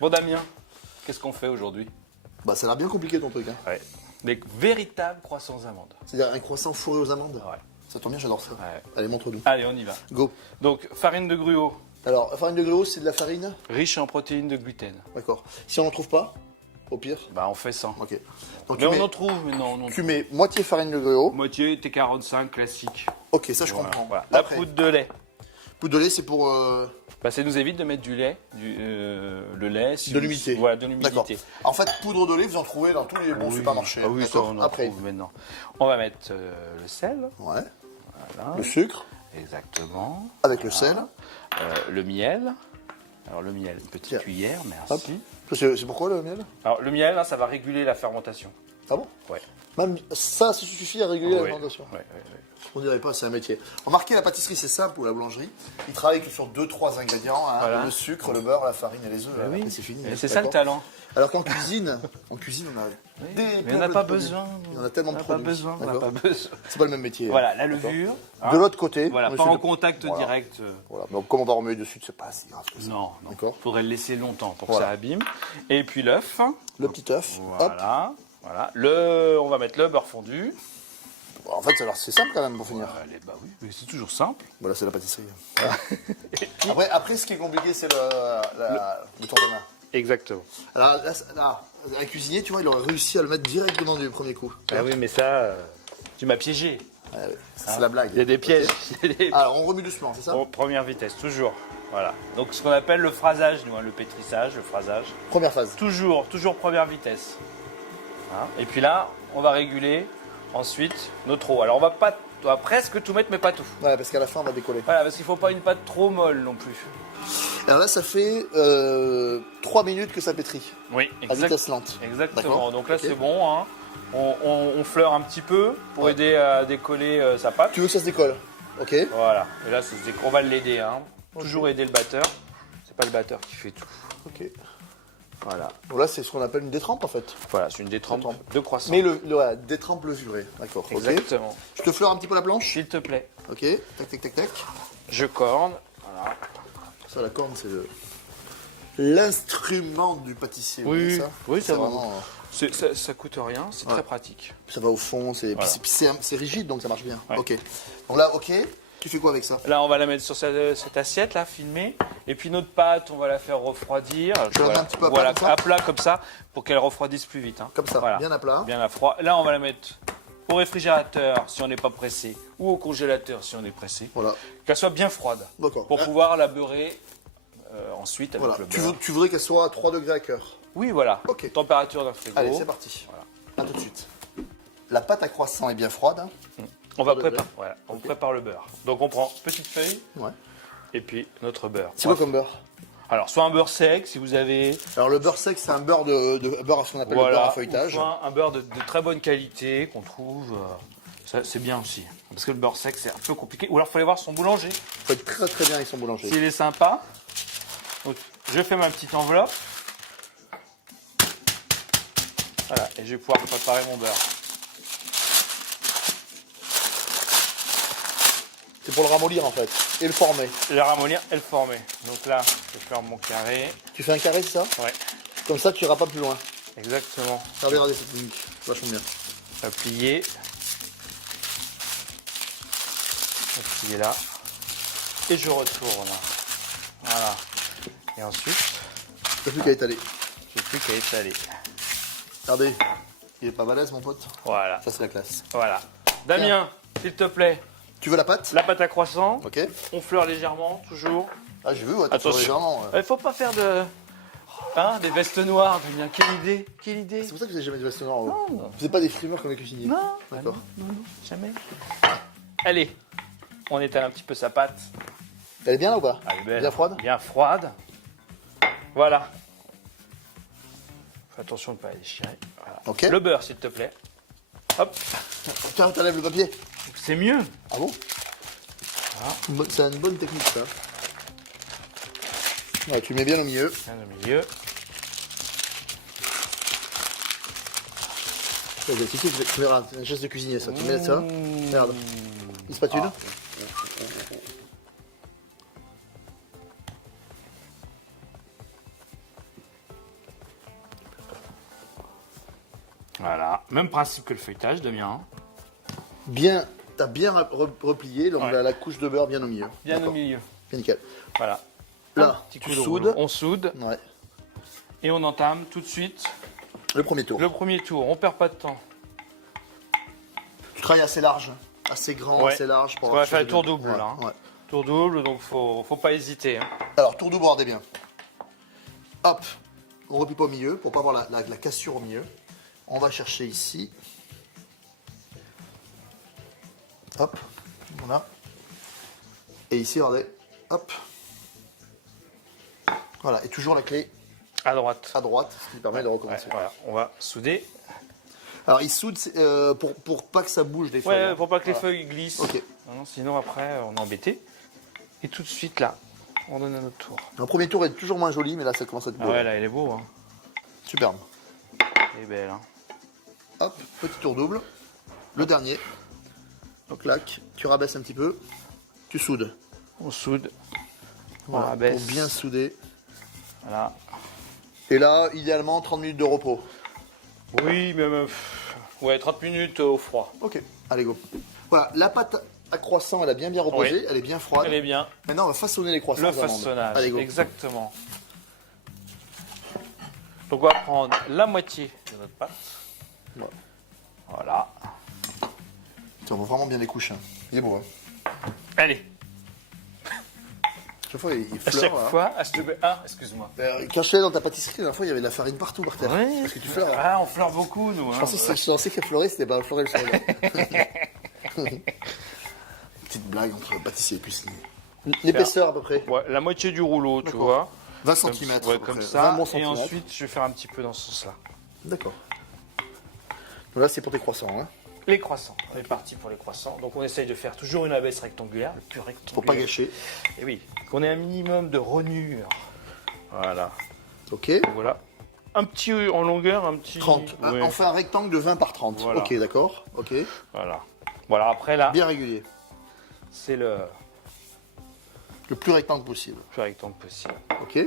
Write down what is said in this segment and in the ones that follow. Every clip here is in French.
Bon Damien, qu'est-ce qu'on fait aujourd'hui? Bah ça a l'air bien compliqué ton truc. Hein. Ouais. Des véritables croissants amandes. C'est-à-dire un croissant fourré aux amandes. Ouais. Ça tombe bien, j'adore ça. Ouais. Allez, montre-nous. Allez, on y va. Go. Donc, farine de gruau, Alors, la farine de gruau, c'est de la farine. riche en protéines de gluten. D'accord. Si on n'en trouve pas, au pire. Bah, on fait 100. Ok. Donc Mais on en trouve, mais non, non. tu mets moitié farine de gruau. Moitié T45 classique. Ok, ça je Voilà, comprends. voilà. La Après, poudre de lait. poudre de lait, c'est pour. Bah, ça nous évite de mettre du lait, le lait. Si De vous- l'humidité. Voilà, de D'accord. l'humidité. En fait, poudre de lait, vous en trouvez dans tous les bons supermarchés. Ah oui, ça D'accord. on en Après. trouve maintenant. On va mettre le sel. Ouais. Voilà. Le sucre Exactement. avec le sel. Le miel. Alors le miel, une petite Tiens. cuillère, Hop. merci. C'est pourquoi le miel? Alors le miel, hein, ça va réguler la fermentation. Ah bon? Ouais. Même ça suffit à réguler Ouais, l'alimentation. ouais. On dirait pas, c'est un métier. Remarquez, la pâtisserie, c'est simple, ou la boulangerie. Ils travaillent que sur 2-3 ingrédients, hein, Voilà. le sucre, le beurre, la farine et les œufs. Oui. Après, c'est fini. Et c'est ça le D'accord. talent. Alors qu'en cuisine, on a des Mais on n'a peuples pas de produits. besoin. On a tellement de On n'a produits. pas besoin. On n'a D'accord. pas besoin. C'est pas le même métier. Voilà, la D'accord. levure. De l'autre côté, Voilà, on pas essaie en de- contact Voilà. direct. Voilà. Donc, comme on va remuer dessus, c'est pas si grave que ça. Non, non. D'accord. Faudrait le laisser longtemps pour que Voilà. ça abîme. Et puis l'œuf. Le petit œuf. Hop. Voilà. Voilà. On va mettre le beurre fondu. En fait, alors, c'est simple quand même pour finir. Allez, bah oui, mais c'est toujours simple. Voilà, c'est la pâtisserie. Après, ce qui est compliqué, c'est le tour de main. Exactement. Alors là, un cuisinier, tu vois, il aurait réussi à le mettre directement du premier coup. Ah oui, mais ça, tu m'as piégé. Ouais, c'est la blague. Il y a des pièges. Ok. Il y a des- Alors, on remue doucement, c'est ça? Bon, première vitesse, toujours. Voilà. Donc ce qu'on appelle le phrasage, nous, hein, le pétrissage, le phrasage. Première phase. Toujours première vitesse. Hein. Et puis là, on va réguler ensuite notre eau. Alors on va presque tout mettre, mais pas tout. Ouais, parce qu'à la fin, on va décoller. Voilà, parce qu'il ne faut pas une pâte trop molle non plus. Alors là, ça fait 3 minutes que ça pétrit, Oui, à vitesse lente. exactement. D'accord. Donc là, Ok. c'est bon. Hein. On fleure un petit peu pour aider à décoller sa pâte. Tu veux que ça se décolle? Ok. Voilà. Et là, on va l'aider. Hein. Toujours aider le batteur. C'est pas le batteur qui fait tout. Ok. Voilà. Donc là, c'est ce qu'on appelle une détrempe, en fait. Voilà, c'est une détrempe Détrempe. de croissant. Mais ouais, détrempe levurée. D'accord. Ok. Exactement. Je te fleure un petit peu la planche. S'il te plaît. Ok. Tac, tac, tac, tac. Je corne. Voilà. Ça, la corne, c'est l'instrument du pâtissier. vous voyez ça? Oui, C'est ça va. vraiment. Ça coûte rien, c'est Ouais. très pratique. Ça va au fond, Voilà. puis c'est rigide, donc ça marche bien. Ouais. Ok. Donc là, ok. Tu fais quoi avec ça? Là, on va la mettre sur cette assiette là, filmée. Et puis notre pâte, on va la faire refroidir. Je la mets un petit peu à plat voilà, comme ça à plat comme ça, pour qu'elle refroidisse plus vite. Hein. Comme ça, Voilà. bien à plat. Bien à froid. Là, on va la mettre au réfrigérateur si on n'est pas pressé, ou au congélateur si on est pressé. Voilà. Qu'elle soit bien froide, D'accord. pour pouvoir la beurrer ensuite avec Voilà. le Tu, beurre. tu voudrais qu'elle soit à 3 degrés à cœur. Oui, voilà. Ok. Température d'un frigo. Allez, c'est parti. À tout de suite. La pâte à croissant est bien froide. Hein. On va 3 degrés. préparer. Voilà, on prépare le beurre. Donc on prend petite feuille Ouais. et puis notre beurre. C'est quoi comme beurre? Alors soit un beurre sec si vous avez. Alors le beurre sec, c'est un beurre beurre, ce qu'on appelle le beurre à feuilletage. ou soit un beurre de très bonne qualité qu'on trouve. Ça, c'est bien aussi. Parce que le beurre sec, c'est un peu compliqué. Ou alors, il faut aller voir son boulanger. Faut être très très bien avec son boulanger. S'il est sympa. Donc, je fais ma petite enveloppe. Voilà, et je vais pouvoir préparer mon beurre. C'est pour le ramollir en fait. Et le former. Le ramollir et le former. Donc là, je vais faire mon carré. Tu fais un carré, c'est ça? Ouais, Comme ça, tu iras pas plus loin. exactement. Regardez cette technique. Vachement bien. Plier. Plier là. Et je retourne. Voilà. Et ensuite, T'as plus qu'à étaler. j'ai plus qu'à étaler. Regardez. Il est pas balèze, mon pote. Voilà. Ça, c'est la classe. Voilà. Damien, s'il te plaît, Tu veux la pâte? la pâte à croissant, Ok. on fleure légèrement, toujours. Ah, j'ai vu, ouais, t'as Attention. fait légèrement. Il faut pas faire des vestes noires, Damien. Quelle idée, quelle idée. C'est pour ça que vous avez jamais de veste noire. Non, vous. non. Vous n'êtes pas des frimeurs comme les cuisiniers. Non, D'accord. non, jamais. Allez, on étale un petit peu sa pâte. Elle est bien là ou pas? Elle est belle. Bien froide? Bien froide. Voilà. Fais attention de ne pas la déchirer. Voilà. Ok. Le beurre, s'il te plaît. Hop, Tiens, t'enlèves le papier. c'est mieux. Ah bon? C'est une bonne technique ça. Ouais, tu le mets bien au milieu. Tiens, au milieu. Tu verras, c'est un geste de cuisinier ça. Tu mets ça. Regarde. Une spatule. Ah. Voilà, même principe que le feuilletage, Damien. Bien, t'as bien replié donc Ouais. la couche de beurre bien au milieu. Bien au D'accord. milieu. Bien nickel. Voilà. Là, Un petit tu coup de soudes. rouleau. On soude Ouais. et on entame tout de suite Le premier tour. le premier tour. On perd pas de temps. Tu travailles assez large, assez grand, Ouais. assez large. Parce qu'on va faire le tour bien. double, là, hein. Ouais. Tour double, donc faut pas hésiter. Hein. Alors, tour double, regardez bien. Hop, on replie pas au milieu pour pas avoir la cassure au milieu. On va chercher ici. Hop, voilà. Et ici, regardez, hop. Voilà, et toujours la clé À droite. à droite, ce qui permet de recommencer. Ouais, voilà, on va souder. Alors, il soude pour pas que ça bouge des fois. Ouais, pour pas que les Voilà. feuilles glissent. Ok. Non, sinon après on est embêté. Et tout de suite là, on donne un autre tour. Le premier tour est toujours moins joli, mais là, ça commence à être Ah beau. ouais, là il est beau. Hein. Superbe. Elle est belle. Hein. Hop, petit tour double. Le dernier. Donc, clac, tu rabaisses un petit peu. Tu soudes. On soude. On Voilà, rabaisse. pour bien souder. Voilà. Et là, idéalement, 30 minutes de repos. Oui, mais ouais, 30 minutes au froid. Ok, allez, go. Voilà, la pâte à croissant, elle a bien reposé, Oui. elle est bien froide. Elle est bien. Maintenant, on va façonner les croissants. Le aux amandes. façonnage. Allez, go. Exactement. Donc on va prendre la moitié de notre pâte. Ouais. Voilà. Tiens, on va vraiment bien les couches. Hein. Il est beau, hein. Allez. Chaque fois, il À fleure. chaque là. fois. Ah, excuse-moi. Quand je suis allé dans ta pâtisserie, la dernière fois, il y avait de la farine partout par terre. Oui. Parce que tu fleures. Hein. Ah, on fleure beaucoup nous. Hein. Je pensais qu'elle fleurait, c'était pas fleurer le sol. Petite blague entre pâtissier et cuisinier. L'épaisseur à peu près. Ouais, la moitié du rouleau, tu D'accord. vois. 20 Comme- cm. ouais, comme ça. 20 bons Et centimètres. ensuite, je vais faire un petit peu dans ce sens-là. D'accord. Donc là, c'est pour tes croissants. Hein. Les croissants. On est parti pour les croissants. Donc on essaye de faire toujours une abaisse rectangulaire, le plus rectangulaire. Pour pas gâcher. Et oui, qu'on ait un minimum de rognure. Voilà. Ok. Donc voilà. Un petit en longueur, un petit. 30. Ouais. On fait un rectangle de 20 par 30. Voilà. Ok, d'accord. Ok. Voilà. Voilà, après là, Bien régulier. c'est le Le plus rectangle possible. plus rectangle possible. Ok.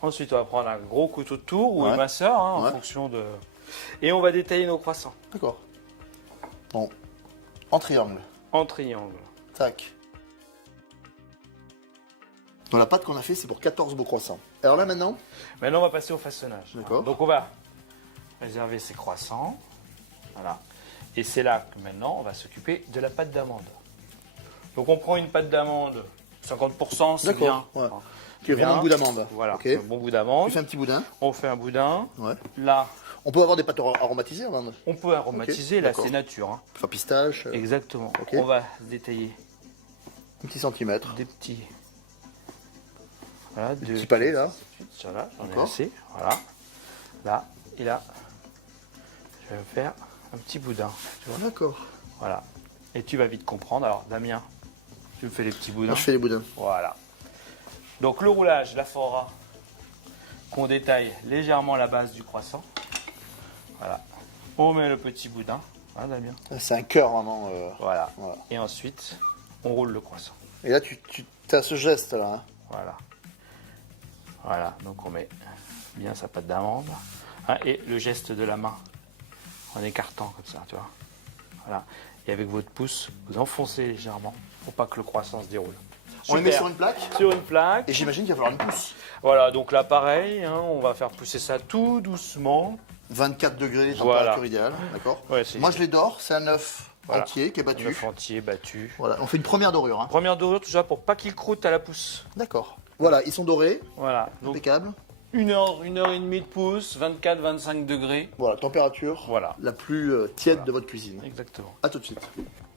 Ensuite, on va prendre un gros couteau de tour ou Ouais. une masseur, hein, en Ouais. fonction de. Et on va détailler nos croissants D'accord. Bon. En triangle. en triangle. Tac. Dans la pâte qu'on a fait, c'est pour 14 beaux croissants. Alors là maintenant, Maintenant, on va passer au façonnage. D'accord. Donc, on va réserver ces croissants. Voilà. Et c'est là que maintenant, on va s'occuper de la pâte d'amande. Donc, on prend une pâte d'amande 50%, c'est bien. D'accord, ouais. Hein. tu es vraiment Bien. un bout d'amande. Voilà, Ok. un bon bout d'amande. Tu fais un petit boudin. On fait un boudin. Ouais. Là, On peut avoir des pâtes aromatisées avant. on peut aromatiser. Ok, Là, d'accord. c'est nature. Hein. Enfin, pistache. Exactement. Ok. On va détailler Un petit centimètre. des petits. Voilà, Des petits palets là. Voilà, j'en ai D'accord. assez. Voilà. Là et là, je vais faire un petit boudin. Tu vois. D'accord. Voilà. Et tu vas vite comprendre. Alors, Damien, tu me fais les petits boudins. Moi, je fais les boudins. Voilà. Donc, le roulage, la fora, qu'on détaille légèrement la base du croissant. Voilà. On met le petit boudin. Voilà, Damien. C'est un cœur vraiment. Voilà. Voilà. Et ensuite, on roule le croissant. Et là, tu as ce geste là. Hein. Voilà. Voilà, donc on met bien sa pâte d'amande. Hein, et le geste de la main, en écartant comme ça, tu vois. Voilà. Et avec votre pouce, vous enfoncez légèrement pour pas que le croissant se déroule. On les met Super. sur une plaque. Sur une plaque. Et j'imagine qu'il va falloir une pousse. Voilà, donc là pareil, hein, on va faire pousser ça tout doucement. 24 degrés, Voilà. température idéale. D'accord. Ouais, c'est Moi, je les dors. C'est un œuf Voilà. entier qui est battu. Neuf entier battu. Voilà. On fait une première dorure. Hein. Première dorure déjà pour pas qu'il croûte à la pousse. D'accord. Voilà, ils sont dorés. Voilà, donc Impeccable. une heure et demie de pouce, 24-25 degrés. Voilà, température Voilà. la plus tiède de votre cuisine. Exactement. A tout de suite.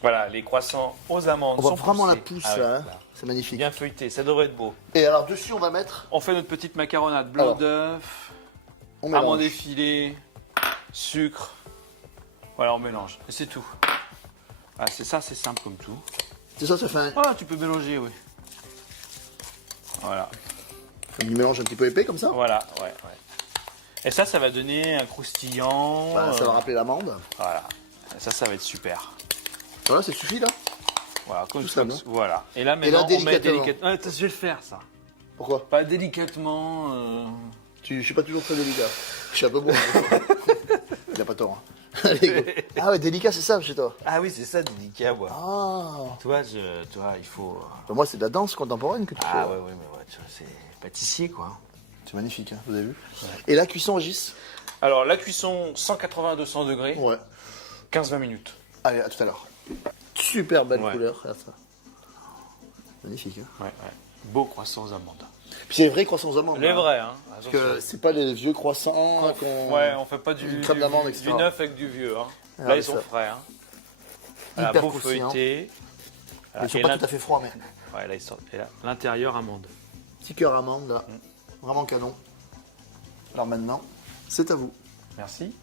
Voilà, les croissants aux amandes On voit sont vraiment la poussés. pousse Ah là. ouais, Hein. là. C'est magnifique. Bien feuilleté, ça devrait être beau. Et alors dessus, on va mettre. On fait notre petite macaronade, blanc Alors, d'œuf, On mélange. amandes effilées, sucre. Voilà, on mélange. Et c'est tout. Ah, c'est ça, c'est simple comme tout. C'est ça, ça fait un, Ah, tu peux mélanger, oui. Voilà. un mélange un petit peu épais comme ça. Voilà, ouais. Et ça va donner un croustillant. Bah, ça va rappeler l'amande. Voilà. Et ça va être super. Voilà, ça suffit là. Voilà, comme Tout ça. ça, non Voilà. Et là, maintenant, on met délicatement. délicatement. Ah, attends, je vais le faire, ça. Pourquoi Pas délicatement. Je suis pas toujours très délicat. Je suis un peu bon. Il a pas tort. Hein. Allez, go. Ah ouais, délicat, c'est ça chez toi. Ah oui, c'est ça, délicat, moi. Ah. Toi, il faut... Bah, moi, c'est de la danse contemporaine que tu fais. Ah ouais, mais ouais, tu vois, c'est pâtissier, quoi. C'est magnifique, hein, vous avez vu. Ouais. Et la cuisson, Gis? Alors, la cuisson, 180-200 degrés, Ouais. 15-20 minutes. Allez, à tout à l'heure. Super belle Ouais. couleur. Regarde ça. Magnifique. Hein. Ouais. Beau croissant aux amandes. Puis c'est les vrais croissants amandes. Les vrais, hein. Parce que c'est pas les vieux croissants. On fait pas du crème d'amande, etc. du neuf avec du vieux. Hein. Ah, Là, ils sont frais. Hein. Voilà, Hyper beau croustillant. feuilleté. Ils sont pas tout à fait froids, mais. Ouais, là, ils sortent. Et là, l'intérieur, amande. Petit cœur amande, là. Vraiment canon. Alors maintenant, c'est à vous. Merci.